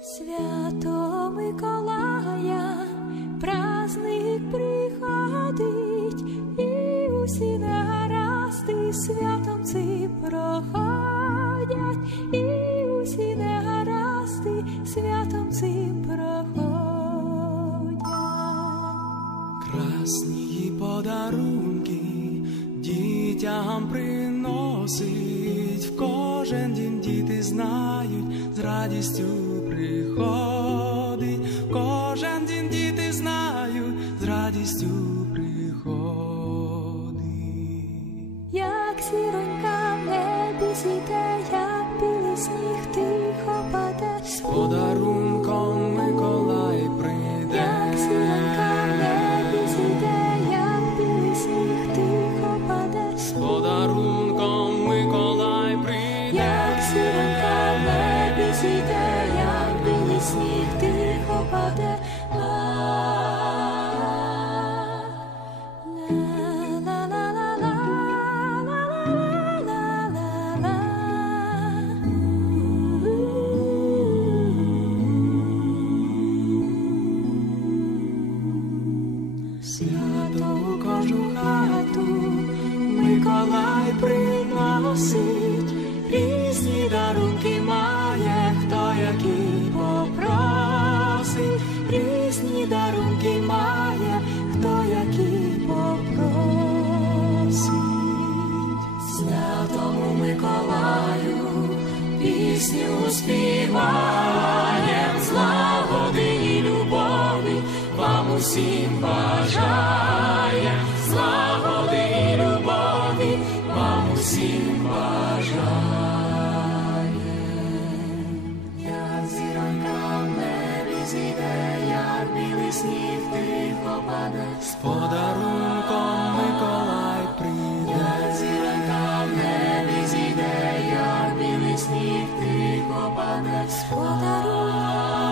Свято Миколая, праздник приходить, і усі негаразди святом цим проходять, Красні подарунки дітям приносить, в кожен день діти знають, з радістю приходить, в кожен день діти знають, з радістю приходить. Як зіронька в небі зійде, як білий сніг тихо паде, у хату. Миколай приносить, різні дарунки має, хто який попросить, різні дарунки має, хто який попросить. Святому Миколаю пісню співаєм, злагоди і любові вам усім усім бажає, як зіранка в небі зійде, як білий сніг тихо паде, з подарунком Миколай прийде, як зіранка в небі зійде, як білий сніг тихо паде, з подарунком.